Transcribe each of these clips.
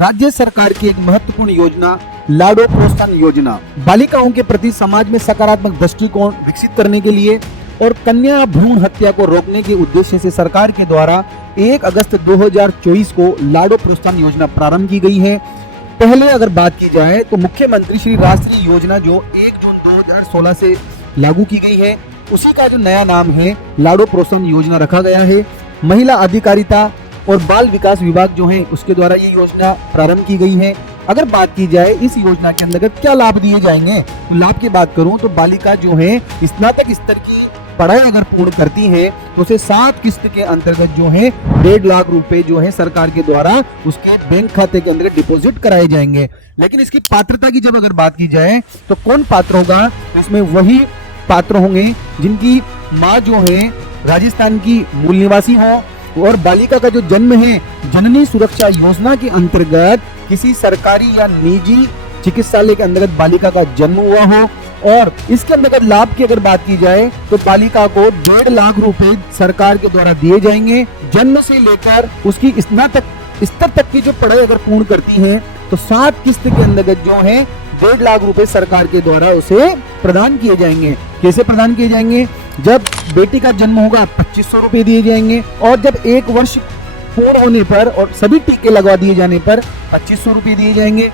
राज्य सरकार की एक महत्वपूर्ण योजना लाडो प्रोत्साहन योजना बालिकाओं के प्रति समाज में सकारात्मक दृष्टिकोण विकसित करने के लिए और कन्या भ्रूण हत्या को रोकने के उद्देश्य से सरकार के द्वारा 1 अगस्त 2024 को लाडो प्रोत्साहन योजना प्रारंभ की गई है। पहले अगर बात की जाए तो मुख्यमंत्री श्री राष्ट्रीय योजना जो 1 जून 2016 से लागू की गई है, उसी का जो नया नाम है लाडो प्रोत्साहन योजना रखा गया है। महिला अधिकारिता और बाल विकास विभाग जो है उसके द्वारा ये योजना प्रारंभ की गई है। अगर बात की जाए इस योजना के अंतर्गत क्या लाभ दिए जाएंगे, तो लाभ की बात करूं तो बालिका जो है स्नातक स्तर की पढ़ाई अगर पूर्ण करती है तो उसे 7 किस्त के अंतर्गत जो है 1.5 लाख रुपए जो है सरकार के द्वारा उसके बैंक खाते के अंदर डिपॉजिट कराए जाएंगे। लेकिन इसकी पात्रता की जब अगर बात की जाए तो कौन पात्र होगा, इसमें वही पात्र होंगे जिनकी माँ जो है राजस्थान की मूल निवासी हो और बालिका का जो जन्म है जननी सुरक्षा योजना के अंतर्गत किसी सरकारी या निजी चिकित्सालय के अंतर्गत बालिका का जन्म हुआ हो। और इसके अंतर्गत लाभ की अगर बात की जाए तो बालिका को 1.5 लाख रुपए सरकार के द्वारा दिए जाएंगे। जन्म से लेकर उसकी स्नातक स्तर तक की जो पढ़ाई अगर पूर्ण करती है तो 7 किस्त के अंतर्गत जो है 1.5 लाख रुपए सरकार के द्वारा उसे प्रदान किए जाएंगे। कैसे प्रदान किए जाएंगे? जब बेटी का जन्म होगा 2500 रुपए दिए जाएंगे और जब 1 वर्ष पूर्ण होने पर और सभी टीके लगवा दिए जाने पर 2500 रुपए दिए जाएंगे।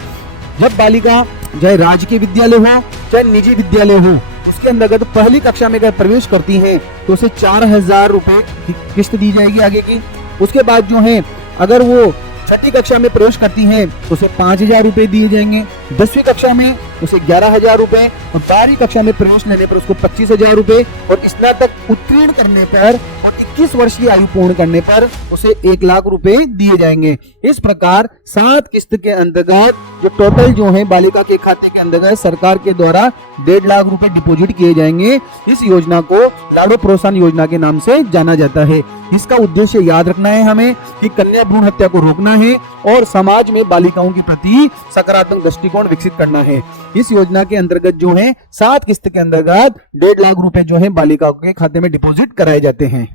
जब बालिका चाहे राजकीय विद्यालय हो चाहे निजी विद्यालय हो उसके अंतर्गत पहली कक्षा में अगर प्रवेश करती है तो उसे 4000 रुपए की किस्त दी जाएगी आगे की। उसके बाद जो है अगर वो छठी कक्षा में प्रवेश करती है तो उसे 5000 रुपए दिए जाएंगे। 10वीं कक्षा में उसे 11000 रुपए और 12वीं कक्षा में प्रवेश लेने पर उसको 25000 रुपए और स्नातक उत्तीर्ण करने पर और 21 वर्ष की आयु पूर्ण करने पर उसे 1 लाख रुपए दिए जाएंगे। इस प्रकार 7 किस्त के अंतर्गत जो टोटल जो है बालिका के खाते के अंतर्गत सरकार के द्वारा 1.5 लाख रुपए डिपॉजिट किए जाएंगे। इस योजना को लाडो प्रोत्साहन योजना के नाम से जाना जाता है। इसका उद्देश्य याद रखना है हमें कि कन्या भ्रूण हत्या को रोकना है और समाज में बालिकाओं के प्रति सकारात्मक दृष्टिकोण विकसित करना है। इस योजना के अंतर्गत जो है 7 किस्त के अंतर्गत 1.5 लाख रुपए जो है बालिकाओं के खाते में डिपॉजिट कराए जाते हैं।